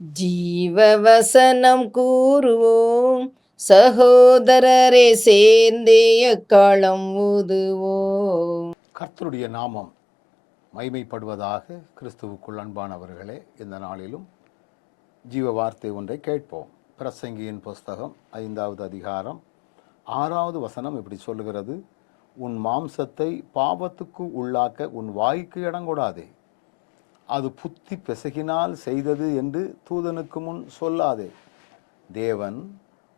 ஜீவவசனம் கூறுவோம், சகோதரரே சேர்ந்தே எக்காலம் ஊதுவோம். கர்த்தருடைய நாமம் மைமைப்படுவதாக. கிறிஸ்துவுக்குள் அன்பானவர்களே, இந்த நாளிலும் ஜீவ வார்த்தை ஒன்றை கேட்போம். பிரசங்கியின் புஸ்தகம் 5வது அதிகாரம் 6வது வசனம் இப்படி சொல்லுகிறது: உன் மாம்சத்தை பாவத்துக்கு உள்ளாக்க உன் வாய்க்கு இடங்கொடாதே, அது புத்தி பிசகினால் செய்தது என்று தூதனுக்கு முன் சொல்லாதே. தேவன்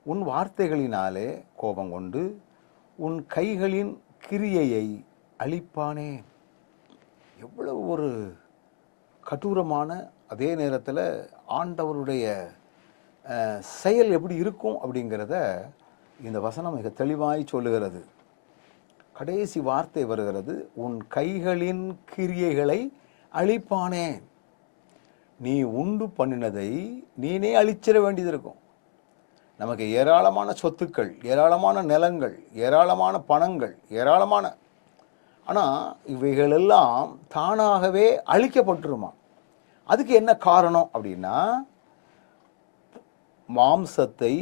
உன் வார்த்தைகளினாலே கோபம் கொண்டு உன் கைகளின் கிரியையை அழிப்பானே. எவ்வளவு ஒரு கடூரமான, அதே நேரத்தில் ஆண்டவருடைய செயல் எப்படி இருக்கும் அப்படிங்கிறத இந்த வசனம் மிக தெளிவாய் சொல்லுகிறது. கடைசி வார்த்தை வருகிறது: உன் கைகளின் கிரியைகளை அழிப்பானே. நீ உண்டு பண்ணினதை நீனே அழிச்சிட வேண்டியது இருக்கும். நமக்கு ஏராளமான சொத்துக்கள், ஏராளமான நிலங்கள், ஏராளமான பணங்கள், ஏராளமான, ஆனால் இவைகளெல்லாம் தானாகவே அழிக்கப்பட்டுருமா. அதுக்கு என்ன காரணம் அப்படின்னா, மாம்சத்தை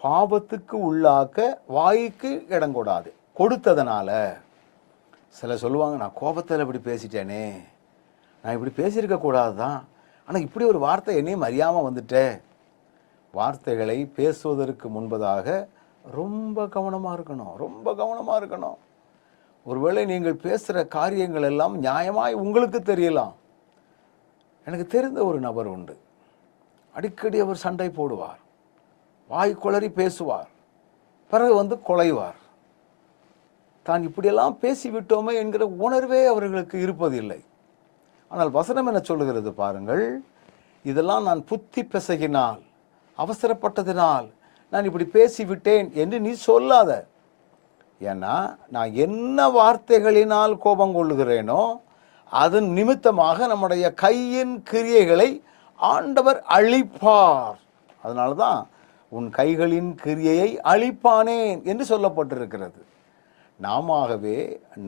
பாவத்துக்கு உள்ளாக்க வாய்க்கு இடங்கொடாது கொடுத்ததுனால. சில சொல்லுவாங்க, நான் கோபத்தில் இப்படி பேசிட்டேனே, நான் இப்படி பேசியிருக்க கூடாது தான், ஆனால் இப்படி ஒரு வார்த்தை என்னையும் அறியாமல் வந்துட்டேன். வார்த்தைகளை பேசுவதற்கு முன்பதாக ரொம்ப கவனமாக இருக்கணும், ரொம்ப கவனமாக இருக்கணும். ஒருவேளை நீங்கள் பேசுகிற காரியங்கள் எல்லாம் நியாயமாய் உங்களுக்கு தெரியலாம். எனக்கு தெரிந்த ஒரு நபர் உண்டு. அடிக்கடி அவர் சண்டை போடுவார், வாய் குளறி பேசுவார், பிறகு கொலைவார். தான் இப்படியெல்லாம் பேசிவிட்டோமே என்கிற உணர்வே அவர்களுக்கு இருப்பதில்லை. ஆனால் வசனம் என்ன சொல்லுகிறது பாருங்கள்: இதெல்லாம் நான் புத்தி பிசகினால், அவசரப்பட்டதினால் நான் இப்படி பேசிவிட்டேன் என்று நீ சொல்லாத. ஏன்னா நான் என்ன வார்த்தைகளினால் கோபம் கொள்ளுகிறேனோ அதன் நிமித்தமாக நம்முடைய கையின் கிரியைகளை ஆண்டவர் அழிப்பார். அதனால தான் உன் கைகளின் கிரியையை அழிப்பானேன் என்று சொல்லப்பட்டிருக்கிறது. நாமவே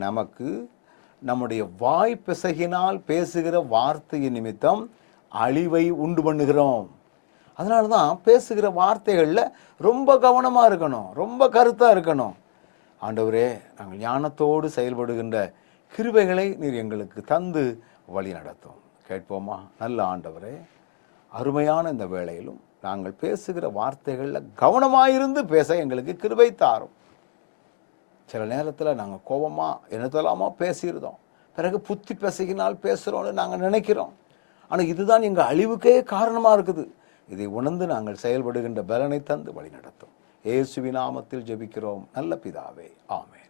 நமக்கு நம்முடைய வாய் பிசகினால் பேசுகிற வார்த்தையின் நிமித்தம் அழிவை உண்டு பண்ணுகிறோம். அதனால தான் பேசுகிற வார்த்தைகளில் ரொம்ப கவனமாக இருக்கணும், ரொம்ப கருத்தாக இருக்கணும். ஆண்டவரே, நாங்கள் ஞானத்தோடு செயல்படுகின்ற கிருபைகளை நீர் எங்களுக்கு தந்து வழி நடத்தும். கேட்போமா? நல்ல ஆண்டவரே, அருமையான இந்த வேளையிலும் நாங்கள் பேசுகிற வார்த்தைகளில் கவனமாயிருந்து பேச எங்களுக்கு கிருபை தாரும். சில நேரத்தில் நாங்கள் கோபமாக என்னத்தெல்லாமா பேசியிருந்தோம், பிறகு புத்தி பிசகினால் பேசுகிறோன்னு நாங்கள் நினைக்கிறோம். ஆனால் இதுதான் எங்கள் அழிவுக்கே காரணமாக இருக்குது. இதை உணர்ந்து நாங்கள் செயல்படுகின்ற பலனை தந்து வழி நடத்தும். இயேசுவின் நாமத்தில் ஜெபிக்கிறோம் நல்ல பிதாவே, ஆமென்.